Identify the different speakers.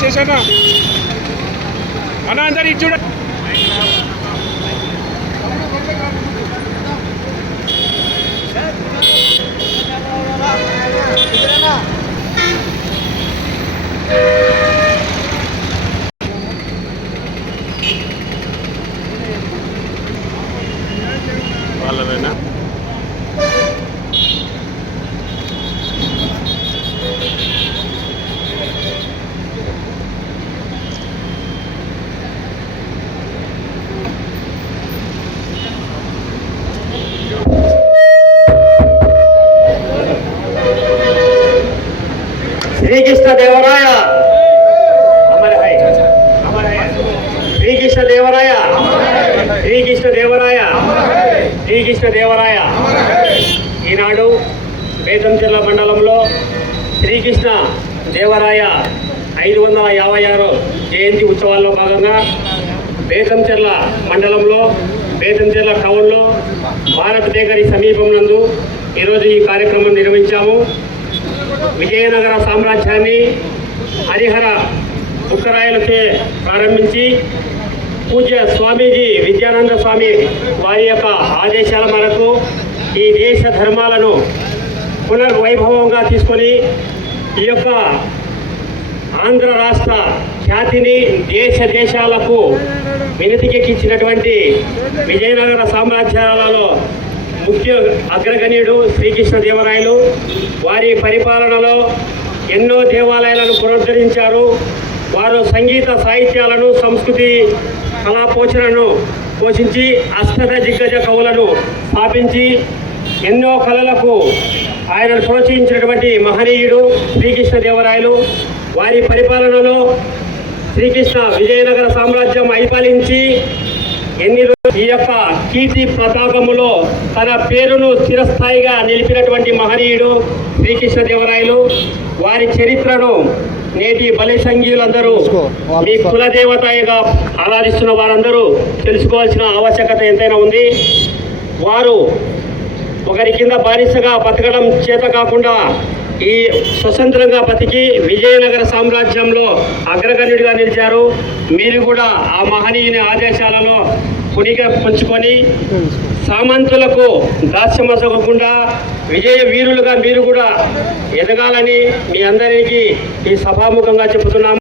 Speaker 1: శేషన్న అన్న అందరు ఇది చూడండి. శ్రీకృష్ణ దేవరాయ శ్రీకృష్ణ దేవరాయ ఈనాడు బేతంచెర్ల మండలంలో శ్రీకృష్ణ దేవరాయ ఐదు వందల యాభై ఆరు జయంతి ఉత్సవాల్లో భాగంగా బేతంచెర్ల మండలంలో బేతంచెర్ల టౌన్లో భారత్ బేకరీ సమీపం నందు ఈరోజు ఈ కార్యక్రమం నిర్వహించాము. విజయనగర సామ్రాజ్యాన్ని హరిహర ఉత్తరాయలచే ప్రారంభించి పూజ్య స్వామీజీ విద్యానంద స్వామి వారి యొక్క ఆదేశాల మేరకు ఈ దేశ ధర్మాలను పునర్వైభవంగా తీసుకొని ఈ యొక్క ఆంధ్ర రాష్ట్ర ఖ్యాతిని దేశ దేశాలకు వినతికెక్కించినటువంటి విజయనగర సామ్రాజ్యాలలో ముఖ్య అగ్రగణ్యుడు శ్రీకృష్ణదేవరాయలు వారి పరిపాలనలో ఎన్నో దేవాలయాలను పునరుద్ధరించారు. వారు సంగీత సాహిత్యాలను సంస్కృతి కళాపోషణను పోషించి అష్టద దిగ్గజ కవులను స్థాపించి ఎన్నో కళలకు ఆయనను ప్రోత్సహించినటువంటి మహనీయుడు శ్రీకృష్ణదేవరాయలు వారి పరిపాలనలో శ్రీకృష్ణ విజయనగర సామ్రాజ్యం అయిపాలించి ఎన్ని రోజులు ఈ యొక్క కీర్తి ప్రతాపములో తన పేరును స్థిరస్థాయిగా నిలిపినటువంటి మహనీయుడు శ్రీకృష్ణదేవరాయలు వారి చరిత్రను నేటి బలి సంఘీయులందరూ మీ కులదేవతగా ఆరాధిస్తున్న వారందరూ తెలుసుకోవాల్సిన ఆవశ్యకత ఎంతైనా ఉంది. వారు ఒకరి కింద బానిసగా బతకడం చేత కాకుండా ఈ స్వతంత్రంగా బతికి విజయనగర సామ్రాజ్యంలో అగ్రగణ్యుడిగా నిలిచారు. మీరు కూడా ఆ మహనీయుని ఆదేశాలలో పునిక పంచుకొని సామంతులకు దాస్యమసగకుండా విజయ వీరులుగా మీరు కూడా ఎదగాలని మీ అందరికీ ఈ సభాముఖంగా చెబుతున్నాము.